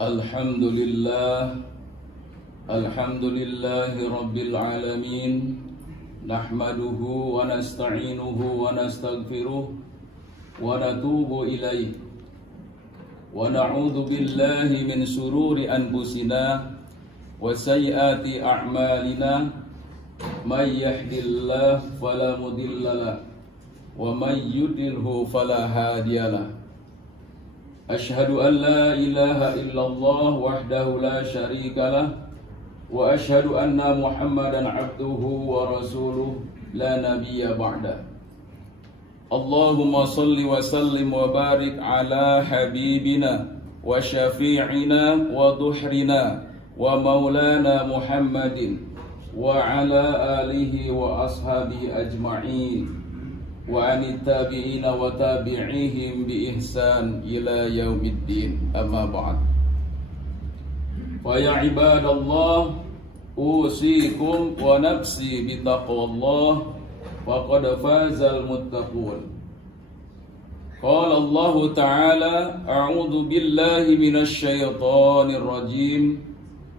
Alhamdulillah Rabbil alamin. Nahmaduhu wa nasta'inuhu wa nastaghfiruh wa natubu ilaih. Wa na'udzu billahi min sururi anfusina wa sayyiati a'malina. May yahdihillahu fala mudhillalah wa may yudlilhu fala hadiyalah. Ashhadu an la ilaha illallah wahdahu la syarika lah wa ashhadu anna Muhammadan abduhu wa rasuluh la nabiyya ba'da. Allahumma salli wa sallim wa barik ala habibina wa syafi'ina wa duhrina wa maulana Muhammadin wa ala alihi wa ashabi ajma'in wa anit tabi'ina wa tabi'ihim bi ihsan ila yaumiddin. Amma ba'd. Fa ya ibadallah, usikum wa nafsi bi taqwallah, faqad fazal muttaqun. Qala Allah ta'ala, a'udzu billahi minasy syaithanir rajim.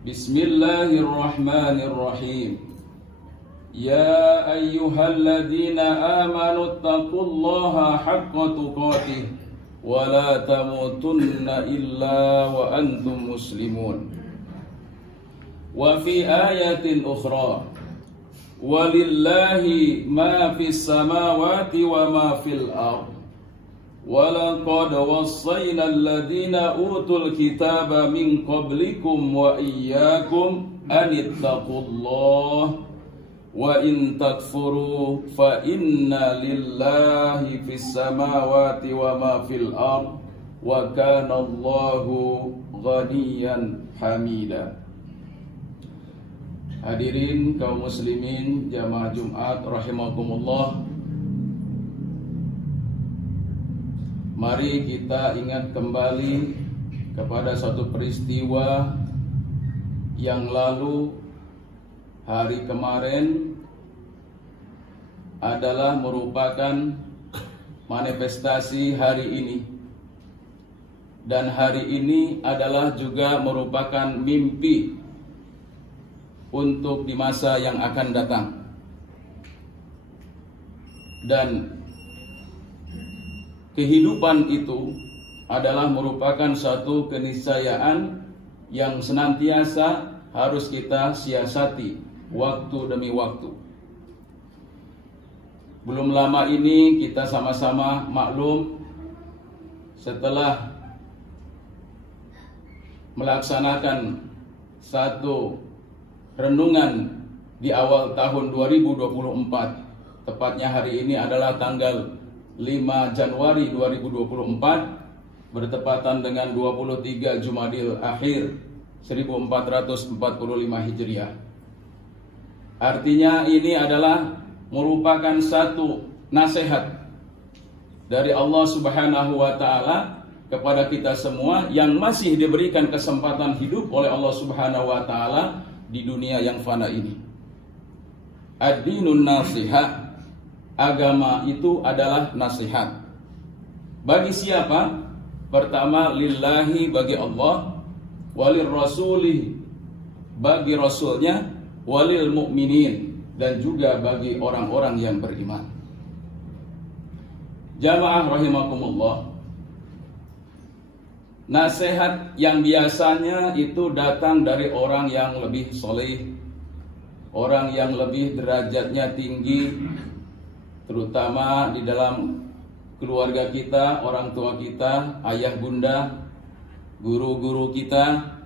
Bismillahirrahmanirrahim. Ya ayyuhalladzina amanu taqullaha haqqa tuqatih wa la tamutunna illa wa antum muslimun. Wa fi ayatin ukhra, walillahi ma fis samawati wa ma fil ard. Wa laqad wassayna alladhina utul kitaba min qablikum wa iyyakum anittaqullaha wa in takfuru fa inna lillahi fis samawati wa ma fil ard wa kana Allahu ghaniyan hamida. Hadirin kaum muslimin jamaah Jumat rahimakumullah, mari kita ingat kembali kepada satu peristiwa yang lalu. Hari kemarin adalah merupakan manifestasi hari ini, dan hari ini adalah juga merupakan mimpi untuk di masa yang akan datang. Dan kehidupan itu adalah merupakan satu keniscayaan yang senantiasa harus kita siasati waktu demi waktu. Belum lama ini kita sama-sama maklum, setelah melaksanakan satu renungan di awal tahun 2024, tepatnya hari ini adalah tanggal 5 Januari 2024, bertepatan dengan 23 Jumadil Akhir 1445 Hijriah. Artinya ini adalah merupakan satu nasihat dari Allah Subhanahu wa Ta'ala kepada kita semua yang masih diberikan kesempatan hidup oleh Allah Subhanahu wa Ta'ala di dunia yang fana ini. Ad-dinun nasihat, agama itu adalah nasihat. Bagi siapa? Pertama, lillahi, bagi Allah, walir rasuli, bagi rasulnya, walil mu'minin, dan juga bagi orang-orang yang beriman. Jamaah rahimakumullah, nasihat yang biasanya itu datang dari orang yang lebih soleh, orang yang lebih derajatnya tinggi, terutama di dalam keluarga kita, orang tua kita, ayah bunda, guru-guru kita,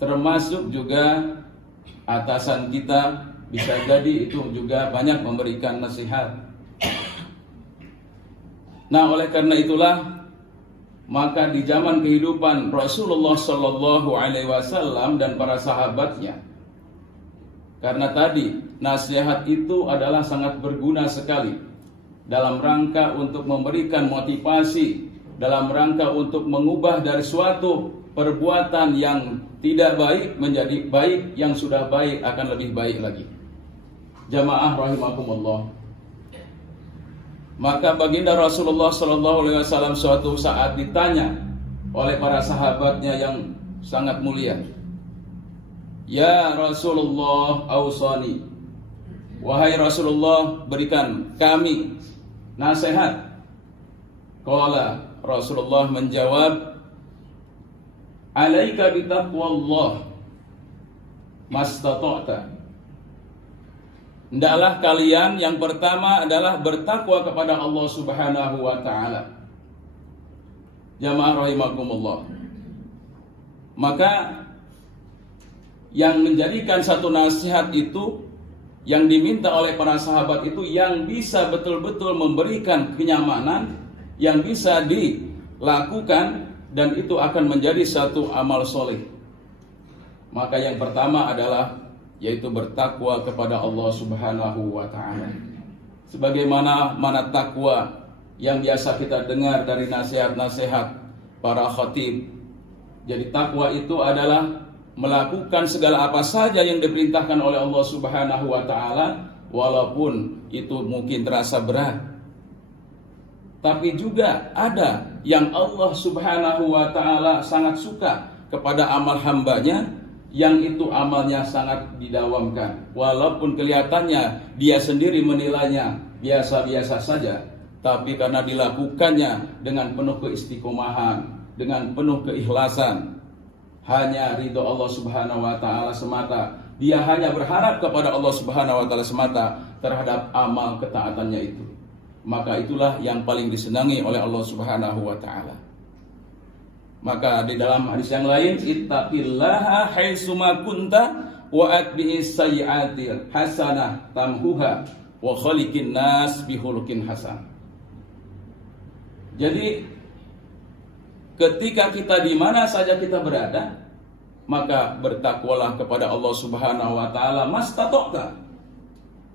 termasuk juga atasan kita, bisa jadi itu juga banyak memberikan nasihat. Nah, oleh karena itulah, maka di zaman kehidupan Rasulullah Shallallahu Alaihi Wasallam dan para sahabatnya, karena tadi nasihat itu adalah sangat berguna sekali dalam rangka untuk memberikan motivasi, dalam rangka untuk mengubah dari suatu perbuatan yang tidak baik menjadi baik, yang sudah baik akan lebih baik lagi. Jamaah rahimakumullah. Maka baginda Rasulullah SAW suatu saat ditanya oleh para sahabatnya yang sangat mulia. Ya Rasulullah ausani, wahai Rasulullah berikan kami nasihat. Qala, Rasulullah menjawab, alaika bitaqwallah mastata'ta. Hendaklah kalian yang pertama adalah bertakwa kepada Allah Subhanahu wa taala. Jamaah rahimakumullah. Maka yang menjadikan satu nasihat itu, yang diminta oleh para sahabat itu, yang bisa betul-betul memberikan kenyamanan, yang bisa dilakukan, dan itu akan menjadi satu amal soleh. Maka yang pertama adalah yaitu bertakwa kepada Allah Subhanahu wa taala. Sebagaimana takwa yang biasa kita dengar dari nasihat-nasihat para khatib. Jadi takwa itu adalah melakukan segala apa saja yang diperintahkan oleh Allah Subhanahu wa taala, walaupun itu mungkin terasa berat. Tapi juga ada yang Allah Subhanahu wa taala sangat suka kepada amal hambanya, yang itu amalnya sangat didawamkan. Walaupun kelihatannya dia sendiri menilainya biasa-biasa saja, tapi karena dilakukannya dengan penuh keistiqomahan, dengan penuh keikhlasan, hanya ridho Allah Subhanahu wa taala semata, dia hanya berharap kepada Allah Subhanahu wa taala semata terhadap amal ketaatannya itu, maka itulah yang paling disenangi oleh Allah Subhanahu wa taala. Maka di dalam hadis yang lain, ittaqillaha haitsuma kunta wa atbi'is sayyi'atil hasanah tamhuha wa khaliqin nas bihulukin hasan. Jadi ketika kita di mana saja kita berada, maka bertakwalah kepada Allah Subhanahu wa taala mastata'ta,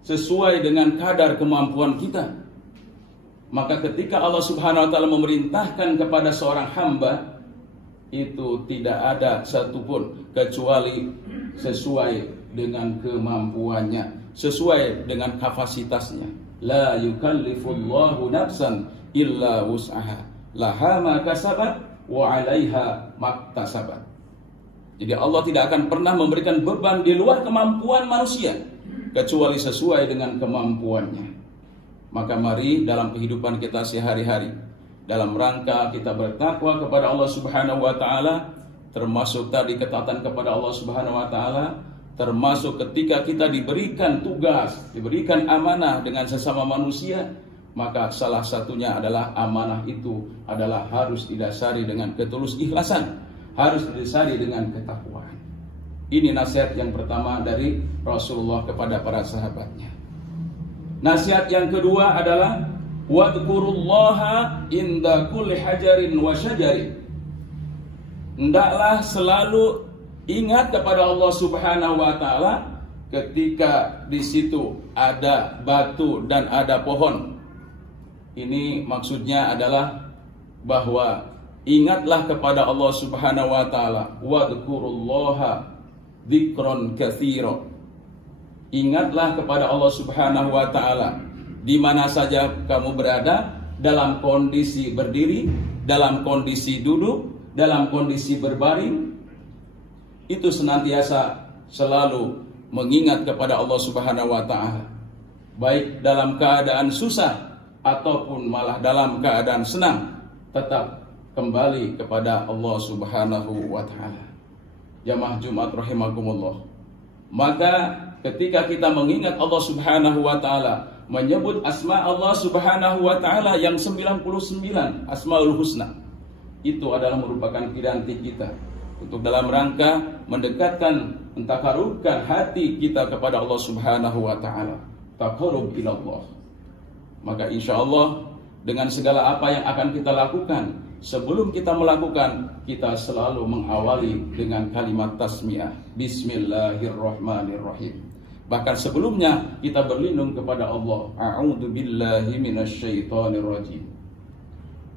sesuai dengan kadar kemampuan kita. Maka ketika Allah Subhanahu wa taala memerintahkan kepada seorang hamba, itu tidak ada satupun kecuali sesuai dengan kemampuannya, sesuai dengan kapasitasnya. La yukallifullahu nafsan illa wus'aha, laha ma kasabat wa 'alaiha maktasabat. Jadi Allah tidak akan pernah memberikan beban di luar kemampuan manusia kecuali sesuai dengan kemampuannya. Maka mari dalam kehidupan kita sehari-hari, dalam rangka kita bertakwa kepada Allah Subhanahu wa taala, termasuk tadi ketaatan kepada Allah Subhanahu wa taala, termasuk ketika kita diberikan tugas, diberikan amanah dengan sesama manusia, maka salah satunya adalah amanah itu adalah harus didasari dengan ketulus ikhlasan, harus didasari dengan ketakwaan. Ini nasihat yang pertama dari Rasulullah kepada para sahabatnya. Nasihat yang kedua adalah wadhkurullaha inda kulli hajarin wa syajarin. Hendaklah selalu ingat kepada Allah Subhanahu wa taala ketika di situ ada batu dan ada pohon. Ini maksudnya adalah bahwa ingatlah kepada Allah Subhanahu wa taala, wadhkurullaha dzikron katsira. Ingatlah kepada Allah Subhanahu wa taala di mana saja kamu berada, dalam kondisi berdiri, dalam kondisi duduk, dalam kondisi berbaring, itu senantiasa selalu mengingat kepada Allah Subhanahu wa taala, baik dalam keadaan susah ataupun malah dalam keadaan senang, tetap kembali kepada Allah Subhanahu wa taala. Jamaah Jumat rahimakumullah. Maka ketika kita mengingat Allah Subhanahu wa taala, menyebut asma Allah Subhanahu wa taala yang 99 Asmaul Husna, itu adalah merupakan piranti kita untuk dalam rangka mendekatkan, mentakarubkan hati kita kepada Allah Subhanahu wa taala, taqarrub ila Allah. Maka insyaallah dengan segala apa yang akan kita lakukan, sebelum kita melakukan, kita selalu mengawali dengan kalimat tasmiyah, bismillahirrahmanirrahim. Bahkan sebelumnya kita berlindung kepada Allah, a'udzu billahi minasyaitonir rajim.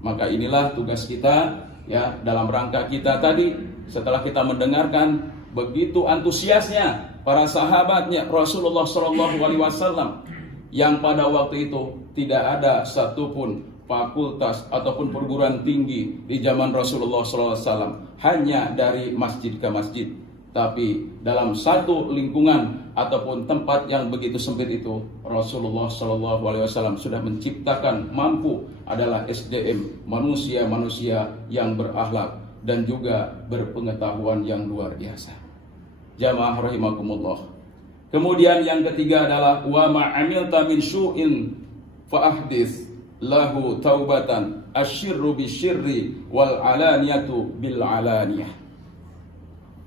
Maka inilah tugas kita ya, dalam rangka kita tadi setelah kita mendengarkan begitu antusiasnya para sahabatnya Rasulullah SAW yang pada waktu itu tidak ada satupun fakultas ataupun perguruan tinggi di zaman Rasulullah SAW hanya dari masjid ke masjid, tapi dalam satu lingkungan ataupun tempat yang begitu sempit itu Rasulullah SAW sudah menciptakan mampu adalah SDM, manusia-manusia yang berakhlak dan juga berpengetahuan yang luar biasa. Jamaah rahimakumullah. Kemudian yang ketiga adalah wa ma'amilta min syu'in fa'ahdits lahu taubatan asyirru bisyirri wal alaniyatu bil alaniyah.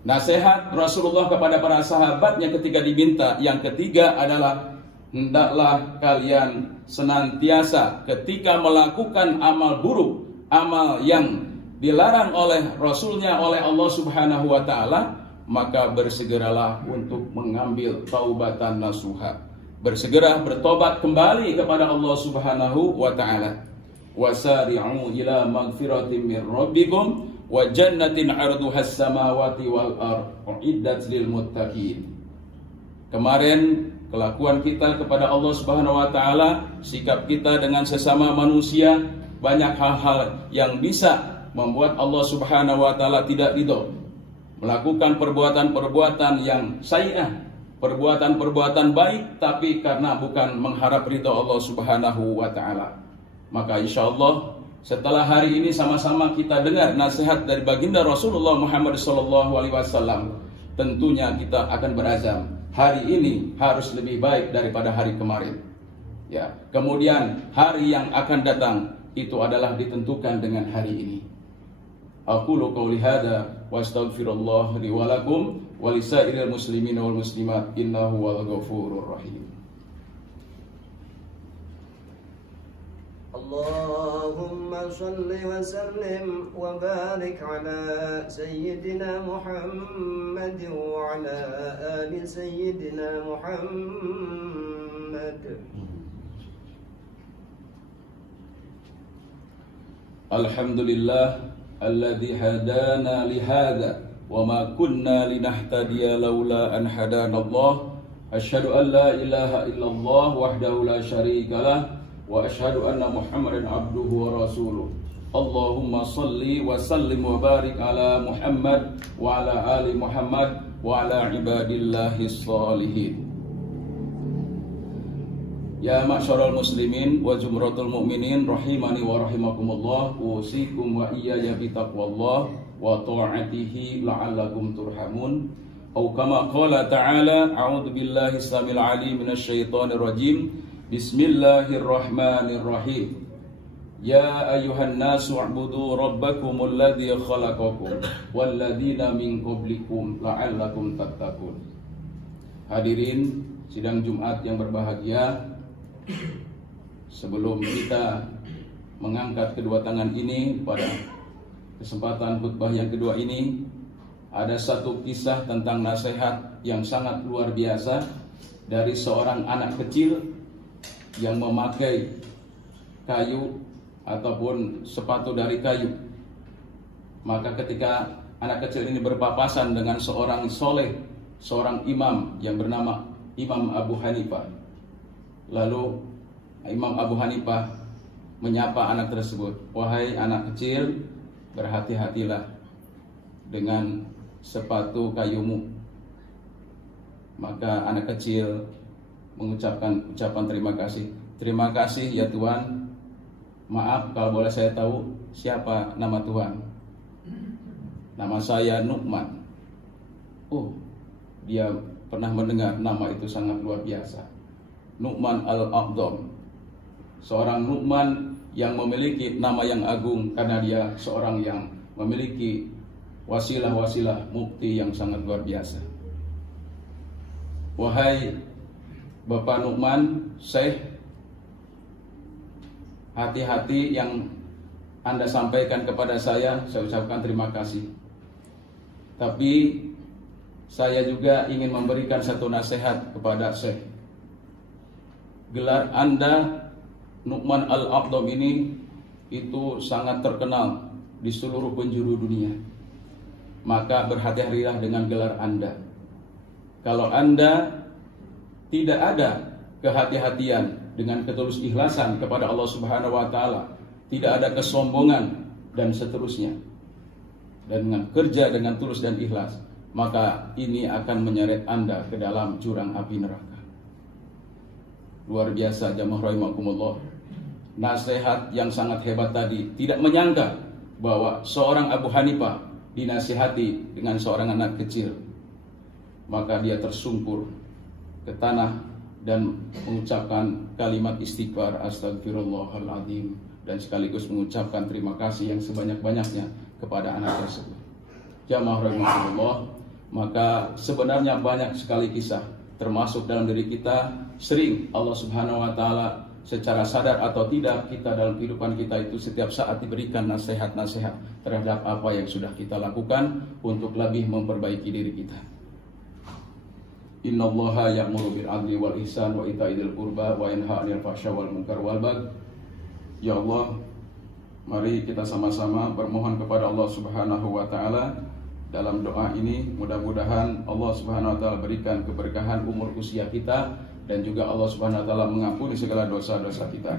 Nasihat Rasulullah kepada para sahabatnya ketika diminta yang ketiga adalah hendaklah kalian senantiasa ketika melakukan amal buruk, amal yang dilarang oleh Rasulnya, oleh Allah Subhanahu wa ta'ala, maka bersegeralah untuk mengambil taubatan nasuha, bersegera bertobat kembali kepada Allah Subhanahu wa ta'ala. Wasari'u ila magfiratin min rabbikum wa jannatin 'arduhas samawati wal ardh uiddat lil muttaqin. Kemarin kelakuan kita kepada Allah Subhanahu wa ta'ala, sikap kita dengan sesama manusia, banyak hal-hal yang bisa membuat Allah Subhanahu wa ta'ala tidak ridho, melakukan perbuatan-perbuatan yang sayyi'ah, perbuatan-perbuatan baik, tapi karena bukan mengharap ridho Allah Subhanahu wa ta'ala. Maka insyaallah setelah hari ini sama-sama kita dengar nasihat dari baginda Rasulullah Muhammad SAW, tentunya kita akan berazam hari ini harus lebih baik daripada hari kemarin. Ya, kemudian hari yang akan datang itu adalah ditentukan dengan hari ini. Aqulu qouli hadza wa astaghfirullah li wa lakum wa lisairil muslimin wal muslimat innahu wal ghafurur rahim. Allahumma shalli wa sallim wa barik ala sayyidina Muhammad wa ala ali sayyidina Muhammad. Alhamdulillah alladzi hadana lihada wa ma kunna linahtadiya laula an hadana Allah. Asyhadu an la ilaha illallah wahdahu la syarikalah wa asyhadu anna Muhammadan abduhu wa rasuluh. Allahumma salli wa sallim wa barik ala Muhammad wa ala ali Muhammad wa ala ibadillahis shalihin. Ya ma'syaral muslimin wa jumratul mu'minin rahimani wa rahimakumullah, usikum wa iyaya bitaqwallah wa ta'atihi la'allakum turhamun. Au kama qala ta'ala, a'udzu billahi samil alim minasy syaithanir rajim. Bismillahirrahmanirrahim. Ya ayyuhan nasu u'budu rabbakumul ladzi khalaqakum wal ladzina min qablikum la'allakum tattaqun. Hadirin sidang Jumat yang berbahagia, sebelum kita mengangkat kedua tangan ini pada kesempatan khutbah yang kedua ini, ada satu kisah tentang nasihat yang sangat luar biasa dari seorang anak kecil yang memakai kayu ataupun sepatu dari kayu. Maka ketika anak kecil ini berpapasan dengan seorang soleh, seorang imam yang bernama Imam Abu Hanifah, lalu Imam Abu Hanifah menyapa anak tersebut, wahai anak kecil, berhati-hatilah dengan sepatu kayumu. Maka anak kecil mengucapkan ucapan terima kasih. Terima kasih ya Tuhan. Maaf kalau boleh saya tahu siapa nama Tuhan? Nama saya Nu'man. Oh, dia pernah mendengar nama itu sangat luar biasa. Nu'man al-Aqdam, seorang Nu'man yang memiliki nama yang agung karena dia seorang yang memiliki wasilah-wasilah mukti yang sangat luar biasa. Wahai Bapak Nu'man, Syekh, hati-hati yang Anda sampaikan kepada saya ucapkan terima kasih. Tapi saya juga ingin memberikan satu nasihat kepada Syekh. Gelar Anda Nu'man al-Aqdam ini itu sangat terkenal di seluruh penjuru dunia. Maka berhati-hatilah dengan gelar Anda. Kalau Anda tidak ada kehati-hatian dengan ketulus ikhlasan kepada Allah Subhanahu wa ta'ala, tidak ada kesombongan, dan seterusnya. Dan dengan kerja dengan tulus dan ikhlas, maka ini akan menyeret Anda ke dalam jurang api neraka. Luar biasa jamaah rahimakumullah. Nasihat yang sangat hebat tadi. Tidak menyangka bahwa seorang Abu Hanifah dinasihati dengan seorang anak kecil, maka dia tersungkur ke tanah dan mengucapkan kalimat istighfar, astagfirullahaladzim, dan sekaligus mengucapkan terima kasih yang sebanyak-banyaknya kepada anak tersebut. Jamaah rahimakumullah, maka sebenarnya banyak sekali kisah, termasuk dalam diri kita. Sering Allah Subhanahu wa Ta'ala secara sadar atau tidak, kita dalam kehidupan kita itu setiap saat diberikan nasihat-nasihat terhadap apa yang sudah kita lakukan untuk lebih memperbaiki diri kita. Innallaha ya'muru bil 'adli wal ihsan wa ita'i dzil qurba wa yanha 'anil fahsya wal munkar wal baghi. Ya Allah, mari kita sama-sama bermohon kepada Allah Subhanahu wa Ta'ala dalam doa ini. Mudah-mudahan Allah Subhanahu wa Ta'ala berikan keberkahan umur usia kita, dan juga Allah Subhanahu wa Ta'ala mengampuni segala dosa-dosa kita.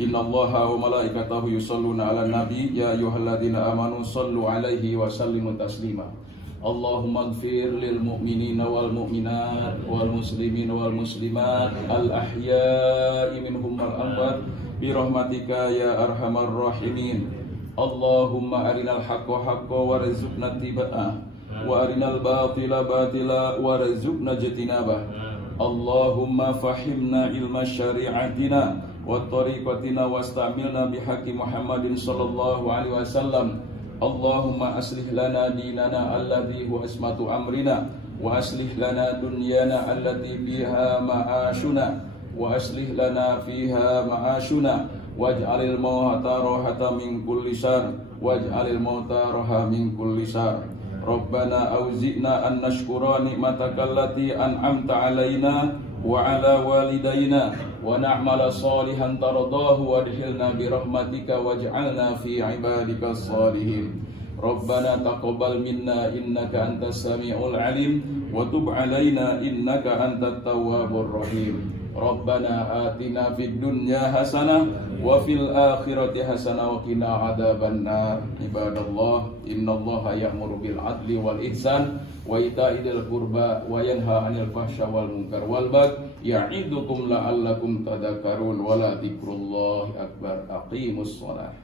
Innallaha wa malaikatahu yusholluna 'alan nabi ya ayyuhalladzina amanu shallu 'alaihi wa sallimu taslima. Allahumma ighfir lil mu'minina wal mu'minat wal muslimina wal muslimat al ahya'i minhum wal amwat bi rahmatika ya arhamar rahimin. Allahumma arinal haqqa haqqan warzuqna ittiba'ah wa arinal batila batila warzuqna ijtinabah. Allahumma fahimna ilma syari'atina wa tariqatina wastamilna bihaqqi Muhammadin sallallahu alaihi wasallam. Allahumma aslih lana dinana alladhi huwa ismatu amrina wa aslih lana dunyana allati biha ma'ashuna wa aslih lana fiha ma'ashuna waj'alil mauta rahatan min kulli syarr waj'alil mauta rahatan min kulli syarr. Rabbana auzi'na an nashkura ni'mataka allati an'amta 'alaina wa 'ala walidayna wa na'mala salihan tardahu wadkhilna bi rahmatika waj'alna fi 'ibadikas salihin. Rabbana taqabbal minna innaka antas samiul 'alim wa tub 'alaina innaka antat tawwabur rahim. Rabbana atina fid dunya hasanah wa fil akhirati hasanah wa qina adzabannar. Ibadallah, innallaha ya'muru bil 'adli wal ihsan wa ita'i dzil qurba wa yanha 'anil fahsya wal munkar wal baghi ya'idukum la'allakum tadhakkarun wa la dzikrullahi akbar. Aqimus shalah.